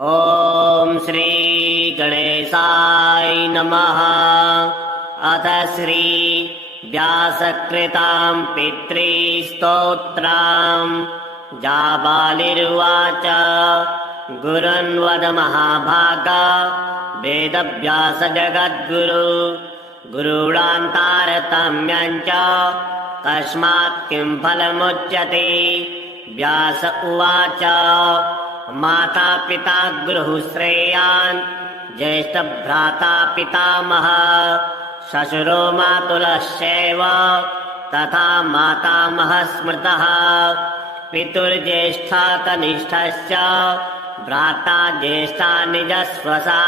ॐ श्री गणेशाय नमः। अथ श्री व्यासकृतां पितृस्तोत्रम्। जाबालिर्वाच गुरुन्वद महाभाग वेदव्यास जगद्गुरु गुरूणान्तारतम्यं च तस्मात् किं फलमुच्यते। व्यास उवाच माता पिता गुरुः श्रेयान् ज्येष्ठ भ्राता पितामह श्वशुरो मातुलश्चैव तथा मातामहः स्मृतः। पितुर्ज्येष्ठा कनिष्ठश्च भ्राता ज्येष्ठा निजस्वसा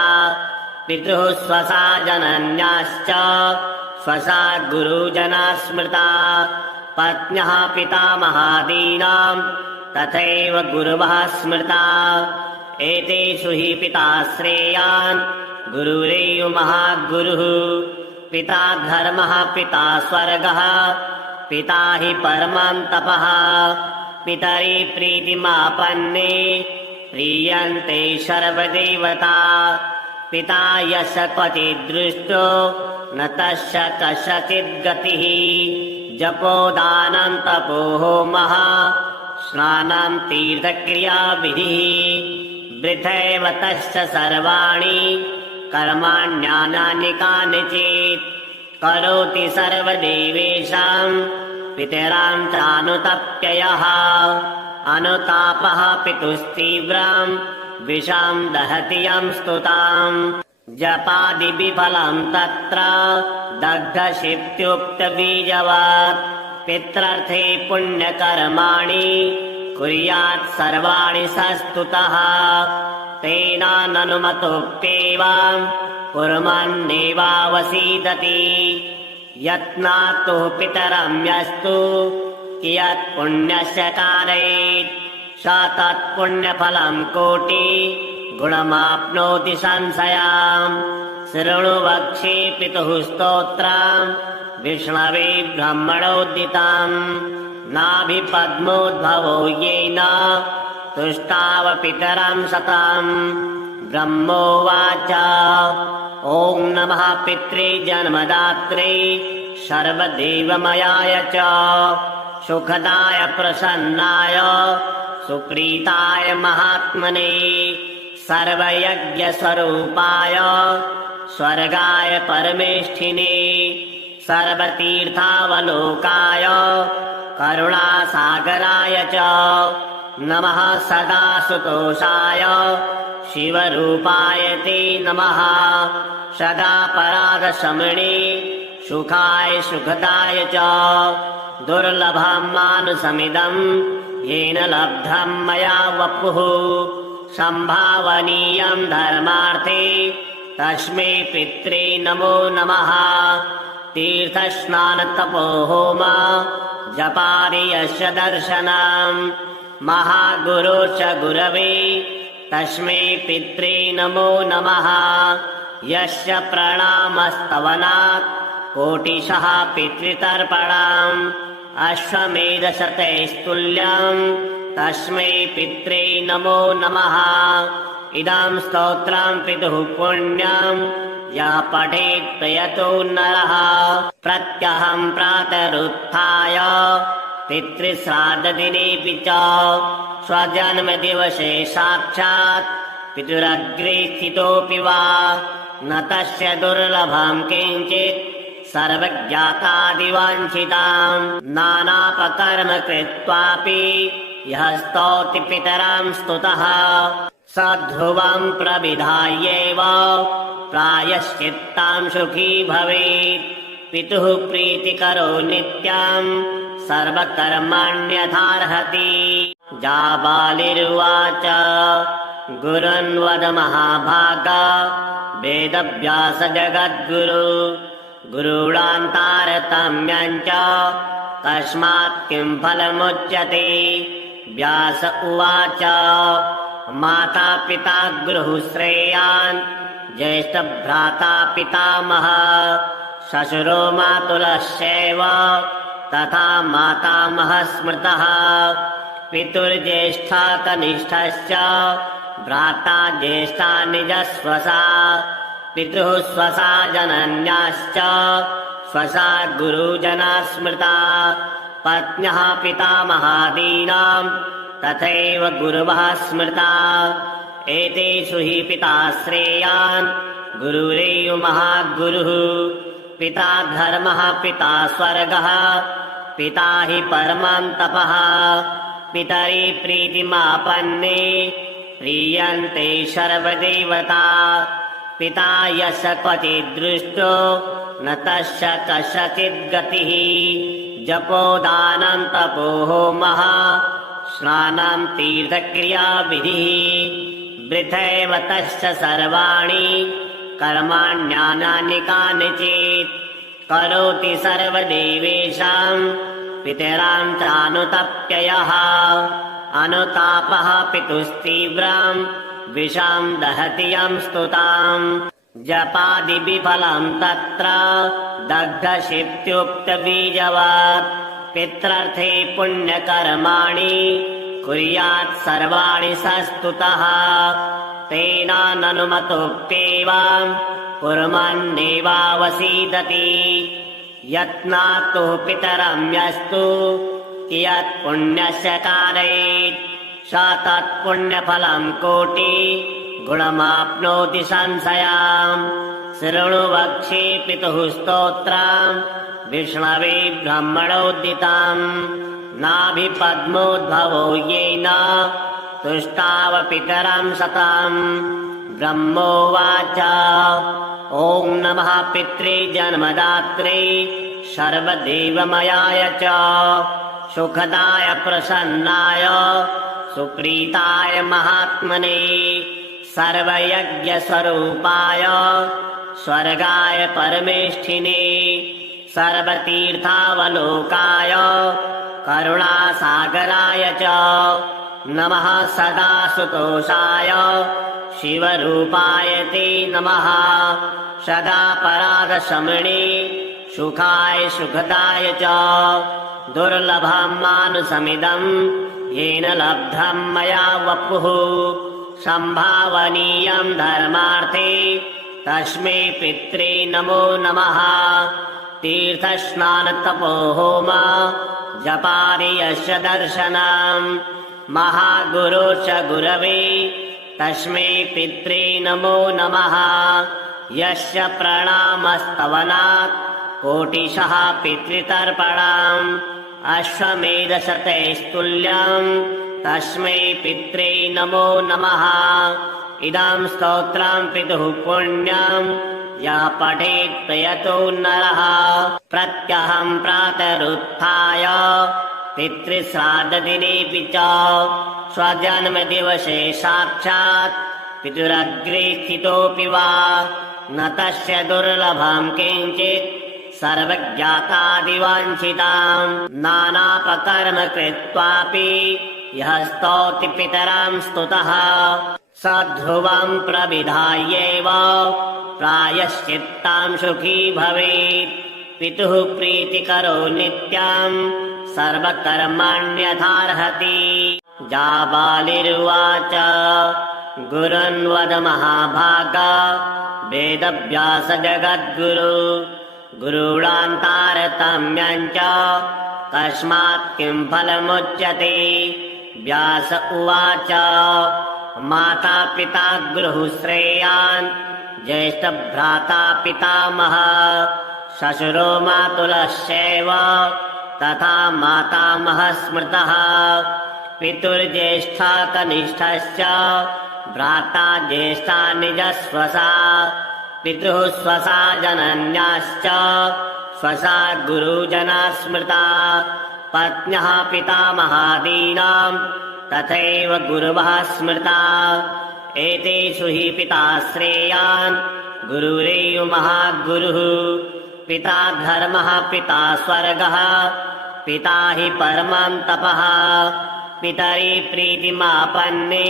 पितुः स्वसा जनन्याश्च स्वसा गुरुजना स्मृता। पत्न्यः पितामहादीनां तथैव गुरवः स्मृता। एतेषु हि पिता श्रेयान् गुरुरेव महागुरुः। पिता धर्मः पिता स्वर्गः पिता हि परमं तपः। पितरि प्रीतिमापन्ने प्रीयन्ते सर्वदेवता। पिता यस्य क्वचिद्दृष्टो न तस्य कस्यचिद्गतिः। जपोदानं तपो होमः स्नानं तीर्थक्रियाविधिः। वृथैव तस्य सर्वाणि कर्माण्यानानि कानिचित्। करोति सर्वदेवेषां पितरां चानुतप्ययः। अनुतापः पितुस्तीव्रं विषं दहति यं स्तुताम्। जपादिविफलं तत्र दग्धशिप्त्युक्तबीजवत्। पित्रर्थे पुण्यकर्माणि कुर्यात् सर्वाणि सस्तुतः। तेनाननुमतोक्तेवां कुर्वन्नेवावसीदति। यत्नातु पितरं यस्तु कियत् पुण्यस्य कारयेत् स तत्पुण्यफलं कोटि गुणमाप्नोति संशयाम्। शृणु वक्ष्ये पितुः स्तोत्रम् विष्णवे ब्रह्मणोदितम्। नाभिपद्मोद्भवो येन तुष्टाव पितरं शतम्। ब्रह्मोवाच ॐ नमः पितृजन्मदात्रे सर्वदेवमयाय च सुखदाय प्रसन्नाय सुप्रीताय महात्मने सर्वयज्ञस्वरूपाय स्वर्गाय परमेष्ठिने सर्वतीर्थावलोकाय करुणासागराय च नमः। सदा सुतोषाय शिवरूपाय ते नमः। सदा परागशमने सुखाय सुखदाय च दुर्लभं मानुषमिदं येन लब्धं मया वपुः। संभावनीयं धर्मार्थे तस्मै पित्रे नमो नमः। तीर्थस्नानतपोहोम जपादि यस्य दर्शनम् महागुरो च गुरवे तस्मै पित्रे नमो नमः। यस्य प्रणामस्तवनात् कोटिशः पितृतर्पणम् अश्वमेधशतैस्तुल्यम् तस्मै पित्रे नमो नमः। इदं स्तोत्रं पितुः पुण्यं यः पठेत् प्रयतो नरः। प्रत्यहं प्रातरुत्थाय पितृश्राद्धदिनेऽपि च स्वजन्मदिवसे साक्षात् पितुरग्रे स्थितोऽपि वा न तस्य दुर्लभं किञ्चित् सर्वज्ञातादिवाञ्छिताम्। नानापकर्म कृत्वापि यः स्तौति पितरां स्तुतः स ध्रुवं प्रविधायैव प्रायश्चित्तां सुखी भवेत्। पितुः प्रीतिकरो नित्यं सर्वकर्मण्यथार्हति। जाबालिर्वाच गुरुन्वद महाभाग वेदव्यास जगद्गुरु गुरूणान्तारतम्यं च तस्मात् किं फलमुच्यते। व्यास उवाच माता पिता गुरुः श्रेयान् ज्येष्ठ भ्राता पितामह श्वशुरो मातुलश्चैव तथा मातामहः स्मृतः। पितुर्ज्येष्ठा कनिष्ठश्च भ्राता ज्येष्ठा निजस्वसा पितुः स्वसा जनन्याश्च स्वसा गुरुजना स्मृता पत्न्यः पितामहादीनाम् तथैव गुरवः स्मृता एतेषु हि पिता श्रेयान् गुरुरेव महागुरुः पिता धर्मः पिता स्वर्गः पिता हि परमं तपः पितरि प्रीतिमापन्ने प्रीयन्ते सर्वदेवता पिता यश क्वचिद्दृष्टो न तस्य कस्यचिद्गतिः जपोदानं तपो होमः स्नानं तीर्थक्रियाविधिः वृथैव तस्य सर्वाणि कर्माण्यानि कानिचित् करोति सर्वदेवेषां पितरां चानुतप्ययः अनुतापः पितुस्तीव्रां विषां दहति यं स्तुताम् जपादिविफलं तत्र दग्धशिप्त्युक्तबीजवत् पित्रर्थे पुण्यकर्माणि कुर्यात् सर्वाणि सस्तुतः तेनाननुमतोऽप्येवं कुर्वन्नेवावसीदति यत्नातु पितरं यस्तु कियत् पुण्यस्य कारयेत् स तत्पुण्यफलं कोटि गुणमाप्नोति संशयाम् शृणु वक्ष्ये पितुः स्तोत्रम् विष्णवे ब्रह्मणोदितम् नाभिपद्मोद्भवो येन तुष्टाव पितरं शतम् ब्रह्मोवाच ॐ नमः पित्रे जन्मदात्रे सर्वदेवमयाय च सुखदाय प्रसन्नाय सुप्रीताय महात्मने सर्वयज्ञस्वरूपाय स्वर्गाय परमेष्ठिने सर्वतीर्थावलोकाय करुणासागराय च नमः सदा सुतोषाय शिवरूपाय ते नमः सदा पराधशमने सुखाय सुखदाय च दुर्लभं मानुषमिदम् येन लब्धं मया वपुः सम्भावनीयं धर्मार्थे तस्मै पित्रे नमो नमः तीर्थस्नानतपोहोम जपादि यस्य दर्शनम् महागुरोश्च गुरवे तस्मै पित्रे नमो नमः यस्य प्रणामस्तवनात् कोटिशः पितृतर्पणम् अश्वमेधशतैस्तुल्यम् तस्मै पित्रे नमो नमः इदं स्तोत्रं पितुः पुण्यम् यः पठेत् प्रयतो नरः प्रत्यहं प्रातरुत्थाय पितृश्राद्धदिनेऽपि च स्वजन्मदिवसे साक्षात् पितुरग्रे स्थितोऽपि वा न तस्य दुर्लभं किञ्चित् सर्वज्ञातादिवाञ्छिताम् नानापकर्म कृत्वापि यः स्तौति पितरां स्तुतः स ध्रुवं प्रविधायैव प्रायश्चित्तां सुखी भवेत् पितुः प्रीतिकरो नित्यं सर्वकर्मण्यथार्हति जाबालिर्वाच गुरुन्वद महाभागा वेदव्यास जगद्गुरु गुरूणान्तारतम्यं च कस्मात् किं फलमुच्यते व्यास उवाच माता पिता गुरुः श्रेयान् ज्येष्ठभ्राता पितामहः श्वशुरो मातुलश्चैव तथा मातामहः स्मृतः पितुर्ज्येष्ठा कनिष्ठश्च भ्राता ज्येष्ठा निजस्वसा पितुः स्वसा जनन्याश्च स्वसा गुरुजना स्मृता पत्न्यः पितामहादीनाम् तथैव गुरवः स्मृता एतेषु हि पिता श्रेयान् गुरुरेव महागुरुः पिता धर्मः पिता स्वर्गः पिता हि परमं तपः पितरि प्रीतिमापन्ने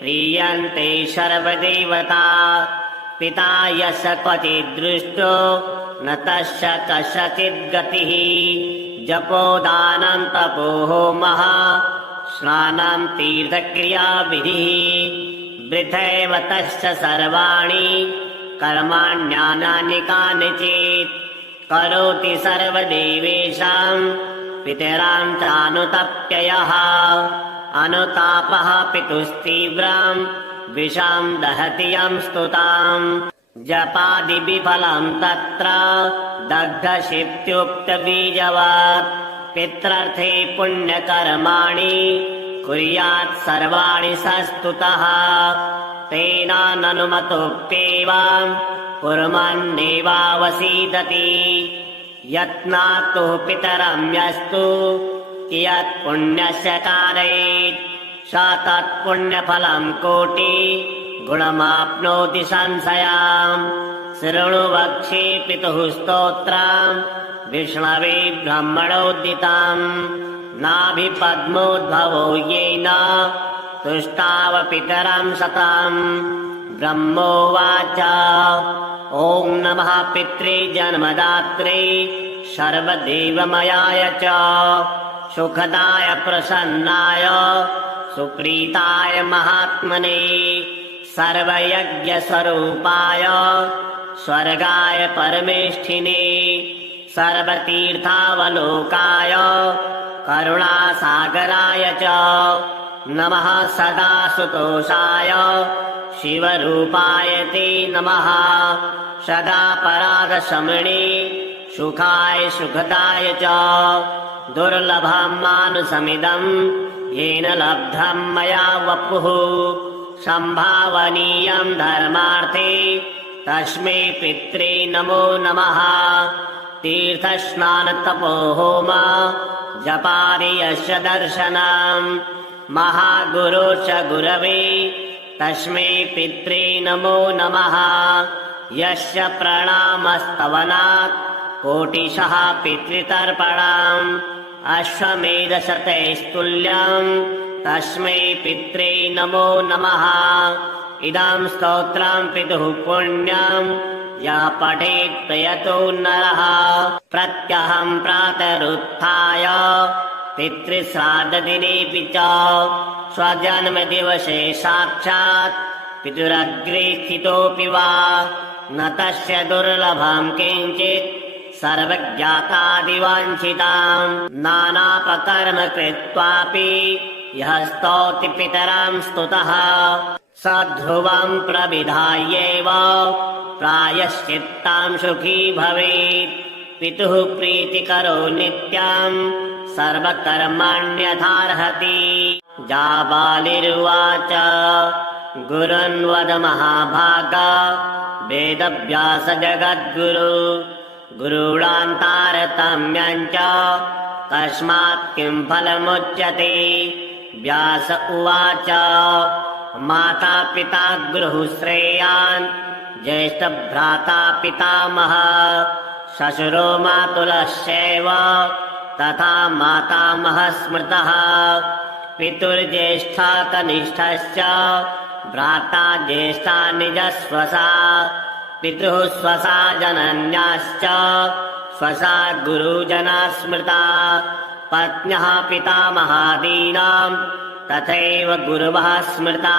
प्रीयन्ते सर्वदेवता पिता यश क्वचिद्दृष्टो न तस्य कस्यचिद्गतिः जपोदानं तपो होमः स्नानं तीर्थक्रियाविधिः वृथैव तश्च सर्वाणि कर्माण्यानानि कानिचित् करोति सर्वदेवेषाम् पितरां चानुतप्ययः अनुतापः पितुस्तीव्राम् विषां दहति यं स्तुताम् जपादिविफलम् तत्र दग्धशिप्त्युक्तबीजवत् पित्रर्थे पुण्यकर्माणि कुर्यात् सर्वाणि स स्तुतः तेनाननुमतोऽप्येव कुर्वन्नेवावसीदति यत्नातु पितरं यस्तु कियत् पुण्यस्य कारयेत् स तत्पुण्यफलम् कोटि गुणमाप्नोति संशयाम् शृणु वक्ष्ये पितुः स्तोत्रम् विष्णवे ब्रह्मणोदिताम् नाभिपद्मोद्भवो येन तुष्टाव पितरं सताम् ब्रह्मोवाच ॐ नमः पित्रे जन्मदात्रे सर्वदेवमयाय च सुखदाय प्रसन्नाय सुप्रीताय महात्मने सर्वयज्ञस्वरूपाय स्वर्गाय परमेष्ठिने सर्वतीर्थावलोकाय करुणासागराय च नमः सदा सुतोषाय शिवरूपाय ते नमः सदा परागशमने सुखाय सुखदाय च दुर्लभं मानुषमिदम् येन लब्धं मया वपुः सम्भावनीयं धर्मार्थे तस्मै पित्रे नमो नमः तीर्थस्नानतपोहोम जपादि यस्य दर्शनम् महागुरोश्च गुरवे तस्मै पित्रे नमो नमः यस्य प्रणामस्तवनात् कोटिशः पितृतर्पणम् अश्वमेधशतैस्तुल्यम् तस्मै पित्रे नमो नमः इदं स्तोत्रम् पितुः पुण्यम् यः पठेत् प्रयतो नरः प्रत्यहं प्रातरुत्थाय पितृश्राद्धदिनेऽपि च स्वजन्मदिवसे साक्षात् पितुरग्रे स्थितोऽपि वा न तस्य दुर्लभं किञ्चित् सर्वज्ञातादिवाञ्छिताम् नानापकर्म कृत्वापि यः स्तौति पितरां स्तुतः स ध्रुवं प्रविधायैव प्रायश्चित्तां सुखी भवेत् पितुः प्रीतिकरो नित्यम् सर्वकर्माण्यथार्हति जाबालिर्वाच गुरुन्वद महाभागा वेदव्यास जगद्गुरु गुरूणान्तारतम्यम् च तस्मात् किं फलमुच्यते व्यास उवाच माता पिता गुरुः श्रेयान् ज्येष्ठभ्राता पितामहः श्वशुरो मातुलश्चैव तथा मातामहः स्मृतः पितुर्ज्येष्ठा कनिष्ठश्च भ्राता ज्येष्ठा निजस्वसा पितुः स्वसा जनन्याश्च स्वसा गुरुजना स्मृता पत्न्यः पितामहादीनाम् तथैव गुरवः स्मृता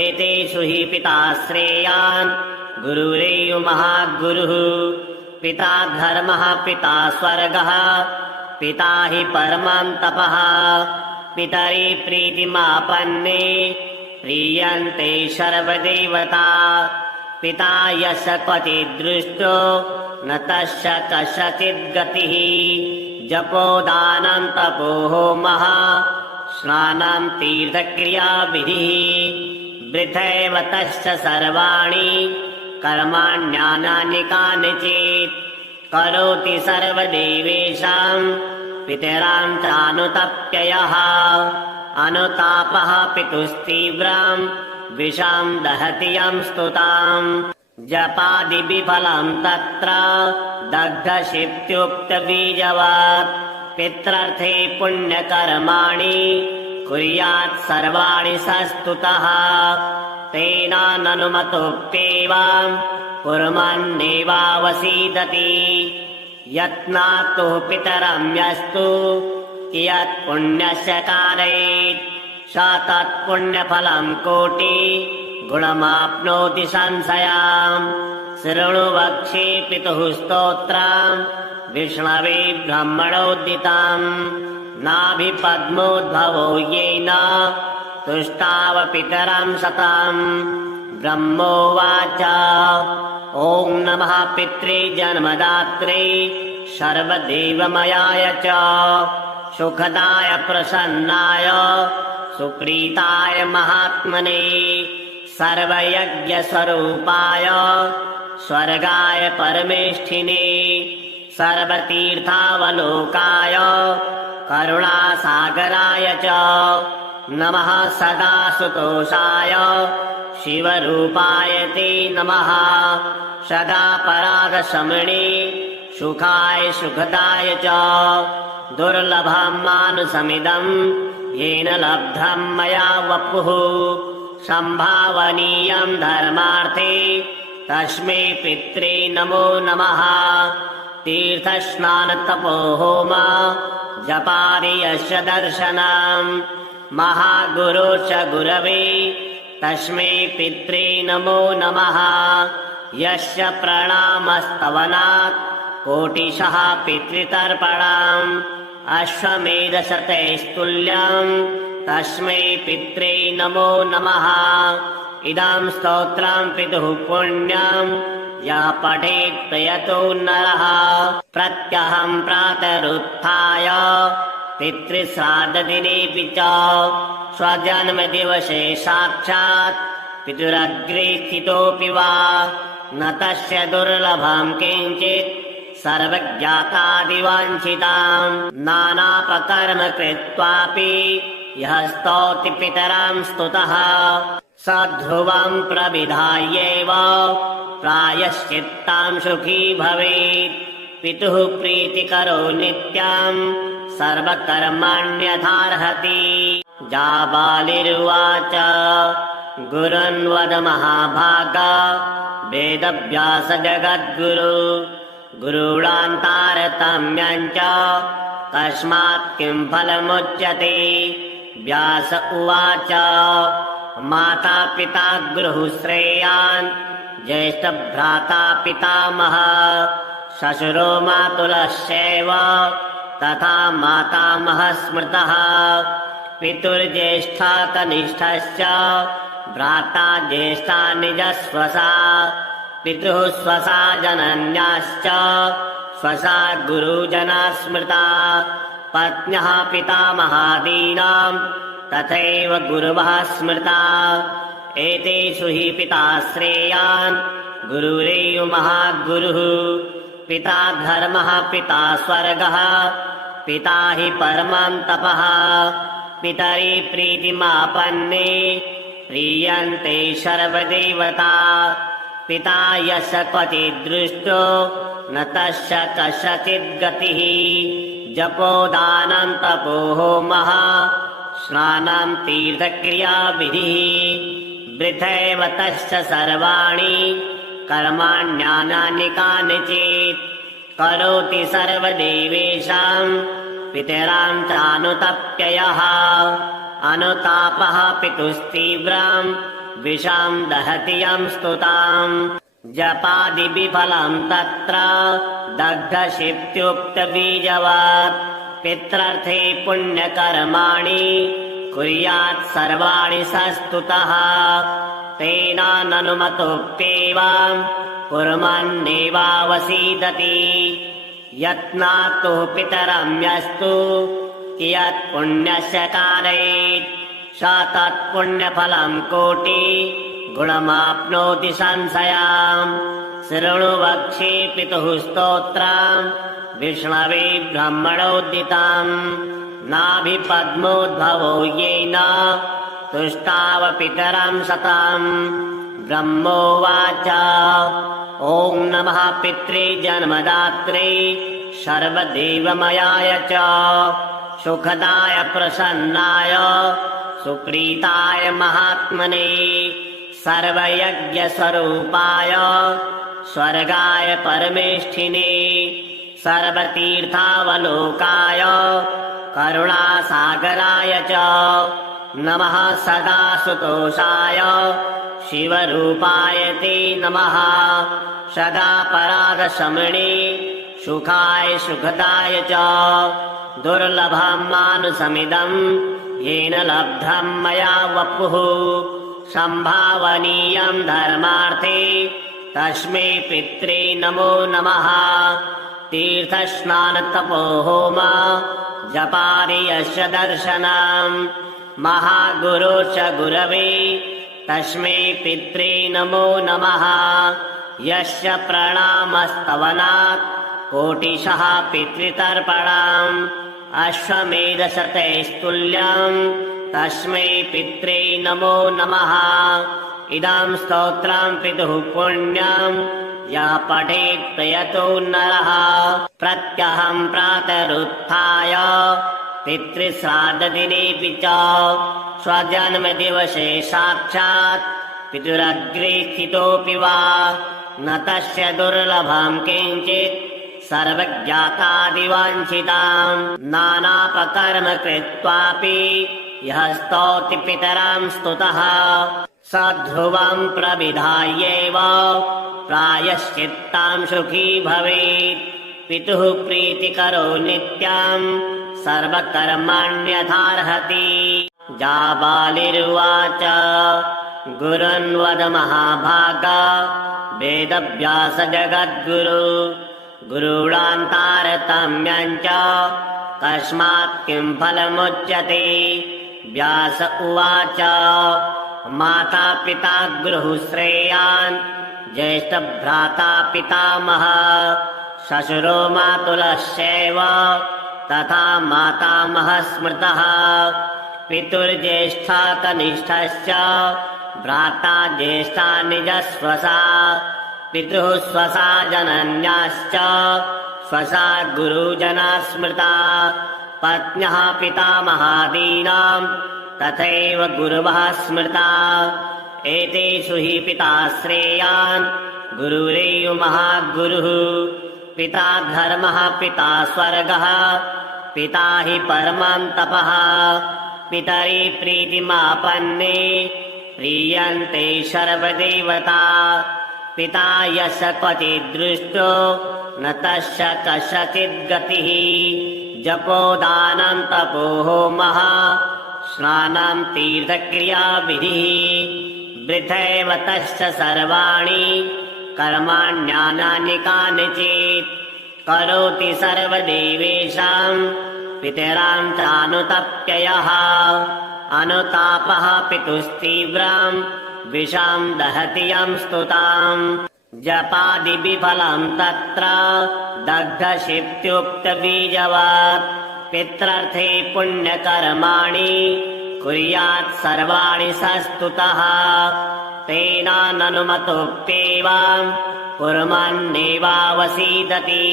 एतेषु हि पिता श्रेयान् गुरुरेव महागुरुः पिता धर्मः पिता स्वर्गः पिता हि परमं तपः पितरि प्रीतिमापन्ने प्रीयन्ते सर्वदेवता पिता यस्य क्वचित् दृष्टो न तस्य कस्यचित् गतिः जपोदानं तपो होमः स्नानं तीर्थक्रियाविधिः वृथैव तस्य सर्वाणि कर्माण्यानानि कानिचित् करोति सर्वदेवेषाम् पितरां चानुतप्ययः अनुतापः पितुस्तीव्राम् विषां दहति यं स्तुताम् जपादिविफलम् तत्र दग्धशिप्त्युक्तबीजवत् पित्रर्थे पुण्यकर्माणि कुर्यात् सर्वाणि स स्तुतः तेनाननुमतोऽप्येव कुर्वन्नेवावसीदति यत्नातु पितरं यस्तु कियत् पुण्यस्य कारयेत् स स तत्पुण्यफलं कोटि गुणमाप्नोति संशयाम् शृणु वक्ष्ये पितुः स्तोत्रम् विष्णवे ब्रह्मणोदिताम् नाभिपद्मोद्भवो येन तुष्टाव पितरं शतम् ब्रह्मोवाच ॐ नमः पित्रे जन्मदात्रे सर्वदेवमयाय च सुखदाय प्रसन्नाय सुप्रीताय महात्मने सर्वयज्ञस्वरूपाय स्वर्गाय परमेष्ठिने सर्वतीर्थावलोकाय करुणासागराय च नमः सदा सुतोषाय शिवरूपाय ते नमः सदा परागशमने सुखाय सुखदाय च दुर्लभं मानुषमिदं येन लब्धं मया वपुः संभावनीयं धर्मार्थे तस्मै पित्रे नमो नमः तीर्थस्नानतपोहोम जपादि यस्य दर्शनम् महागुरो च गुरवे तस्मै पित्रे नमो नमः यस्य प्रणामस्तवनात् कोटिशः पितृतर्पणम् अश्वमेधशतैस्तुल्यम् तस्मै पित्रे नमो नमः इदं स्तोत्रं पितुः पुण्यम् यः पठेत् प्रयतो नरः प्रत्यहं प्रातरुत्थाय पितृश्राद्धदिनेऽपि च स्वजन्मदिवसे साक्षात् पितुरग्रे स्थितोऽपि वा न तस्य दुर्लभं किञ्चित् सर्वज्ञातादिवाञ्छिताम् नानापकर्म कृत्वापि यः स्तौति पितरां स्तुतः स ध्रुवं प्रविधायैव प्रायश्चित्तां सुखी भवेत् पितुः प्रीतिकरो नित्यं सर्वकर्माण्यथार्हति जाबालिर्वाच गुरुन्वद महाभाग वेदव्यास जगद्गुरु गुरूणान्तारतम्यं च तस्मात् किं फलमुच्यते व्यास उवाच माता पिता गुरुः श्रेयान् ज्येष्ठभ्राता पितामहः श्वशुरो मातुलश्चैव तथा मातामहः स्मृतः पितुर्ज्येष्ठा कनिष्ठश्च भ्राता ज्येष्ठा निजस्वसा पितुः स्वसा जनन्याश्च स्वसा गुरुजना स्मृता पत्न्यः पितामहादीनां तथैव गुरवः स्मृता एतेषु हि पिता श्रेयान् गुरुरेव महागुरुः पिता धर्मः पिता स्वर्गः पिता हि परमं तपः पितरि प्रीतिमापन्ने प्रीयन्ते सर्वदेवता पिता यस्य क्वचिद्दृष्टो न तस्य कस्यचिद्गतिः जपोदानं तपो होमः स्नानं तीर्थक्रियाविधिः वृथैव तस्य सर्वाणि कर्माण्यानानि कानिचित् करोति सर्वदेवेषां पितरां चानुतप्ययः अनुतापः पितुस्तीव्रं विषं दहति यं स्तुताम् जपादिविफलं तत्र दग्धशिप्त्युक्तबीजवत् पित्रर्थे पुण्यकर्माणि कुर्यात् सर्वाणि सस्तुतः तेन ननुमतोऽप्येवं कुर्वन्नेवावसीदति यत्नातु पितरं यस्तु कियत् पुण्यस्य कारयेत् स तत्पुण्यफलं कोटि गुणमाप्नोति संशयाम् शृणु वक्ष्ये पितुः स्तोत्रम् विष्णवे ब्रह्मणोदिताम् नाभिपद्मोद्भवो येन तुष्टाव पितरं शतम् ब्रह्मोवाच ॐ नमः पित्रे जन्मदात्रे सर्वदेवमयाय च सुखदाय प्रसन्नाय सुप्रीताय महात्मने सर्वयज्ञस्वरूपाय स्वर्गाय परमेष्ठिने सर्वतीर्थावलोकाय करुणासागराय च नमः सदा सुतोषाय शिवरूपाय ते नमः सदा परागशमने सुखाय सुखदाय च दुर्लभं मानुषमिदं येन लब्धं मया वपुः संभावनीयं धर्मार्थे तस्मै पित्रे नमो नमः तीर्थस्नानतपोहोम जपादि यस्य दर्शनम् महागुरो च गुरवे तस्मै पित्रे नमो नमः यस्य प्रणामस्तवनात् कोटिशः पितृतर्पणम् अश्वमेधशतैस्तुल्यम् तस्मै पित्रे नमो नमः इदं स्तोत्रं पितुः पुण्यम् यः पठेत् प्रयतो नरः प्रत्यहं प्रातरुत्थाय पितृश्राद्धदिनेऽपि च स्वजन्मदिवसे साक्षात् पितुरग्रे स्थितोऽपि वा न तस्य दुर्लभं किञ्चित् सर्वज्ञातादिवाञ्छिताम् नानापकर्म कृत्वापि यः स्तौति पितरां स्तुतः स ध्रुवं प्रविधायैव प्रायश्चित्तां सुखी भवेत् पितुः प्रीतिकरो नित्यं सर्वकर्माण्यथार्हति जाबालिर्वाच गुरुन्वद महाभाग वेदव्यास जगद्गुरु गुरूणान्तारतम्यं च कस्मात् किं फलमुच्यते व्यास उवाच माता पिता गुरुः श्रेयान् ज्येष्ठभ्राता पितामहः श्वशुरो मातुलश्चैव तथा मातामहः स्मृतः पितुर्ज्येष्ठा कनिष्ठश्च भ्राता ज्येष्ठा निजस्वसा पितुः स्वसा जनन्याश्च स्वसा गुरुजना स्मृता पत्न्यः पितामहादीनां तथैव गुरवः स्मृता एतेषु हि पिता श्रेयान् गुरुरेव महागुरुः पिता धर्मः पिता स्वर्गः पिता हि परमं तपः पितरि प्रीतिमापन्ने प्रीयन्ते सर्वदेवता पिता यस्य क्वचिद्दृष्टो न तस्य कस्यचित् गतिः जपोदानं तपो होमः स्नानं तीर्थक्रियाविधिः वृथैव तस्य सर्वाणि कर्माण्यानि कानिचित् करोति सर्वदेवेषां पितरां चानुतप्ययः अनुतापः पितुस्तीव्रं विषं दहति यं स्तुताम् जपादिविफलं तत्र दग्धशिप्त्युक्तबीजवत् पित्रर्थे पुण्यकर्माणि कुर्यात् सर्वाणि सस्तुतः तेन ननुमतोऽप्येवं कुर्वन्नेवावसीदति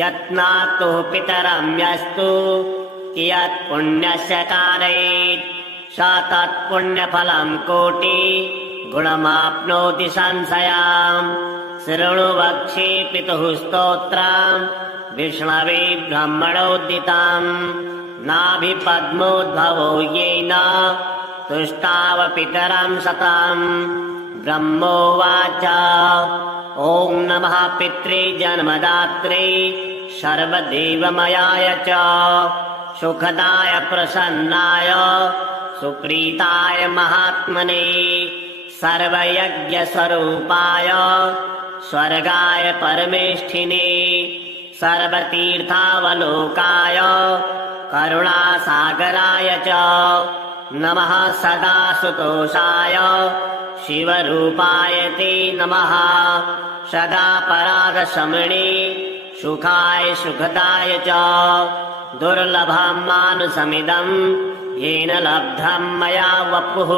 यत्नातु पितरं यस्तु कियत् पुण्यस्य कारयेत् स तत्पुण्यफलं कोटि गुणमाप्नोति संशयाम् शृणु वक्ष्ये पितुः स्तोत्रम् विष्णवे ब्रह्मणोदितम् नाभिपद्मोद्भवो येन तुष्टाव पितरं शतम् ब्रह्मोवाच ॐ नमः पित्रे जन्मदात्रे सर्वदेवमयाय च सुखदाय प्रसन्नाय सुप्रीताय महात्मने सर्वयज्ञस्वरूपाय स्वर्गाय परमेष्ठिने सर्वतीर्थावलोकाय करुणासागराय च नमः सदा सुतोषाय शिवरूपाय ते नमः सदा परागशमने सुखाय सुखदाय च दुर्लभं मानुषमिदं येन लब्धं मया वपुः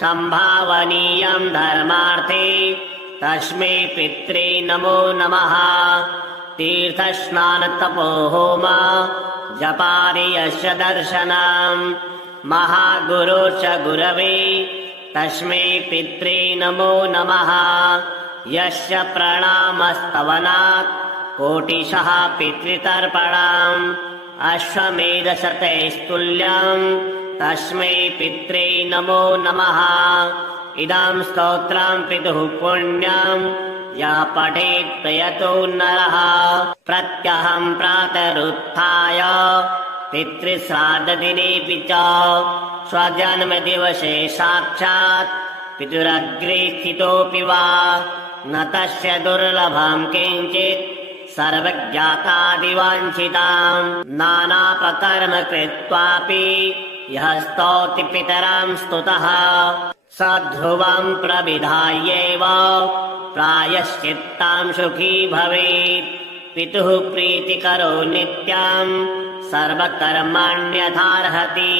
संभावनीयं धर्मार्थे तस्मै पित्रे नमो नमः तीर्थस्नानतपोहोम जपादि यस्य दर्शनम् महागुरो च गुरवे तस्मै पित्रे नमो नमः यस्य प्रणामस्तवनात् कोटिशः पितृतर्पणम् अश्वमेधशतैस्तुल्यम् तस्मै पित्रे नमो नमः। इदं स्तोत्रं पितुः पुण्यं यः पठेत् प्रयतो नरः। प्रत्यहं प्रातरुत्थाय पितृश्राद्धदिनेऽपि च स्वजन्मदिवसे साक्षात् पितुरग्रे स्थितोऽपि वा न तस्य दुर्लभं किञ्चित् सर्वज्ञातादिवाञ्छिताम् नानापकर्म कृत्वापि यः स्तौति पितरां स्तुतः स ध्रुवं प्रविधायैव प्रायश्चित्तां सुखी भवेत्। पितुः प्रीतिकरो नित्यं सर्वकर्मण्यथार्हति।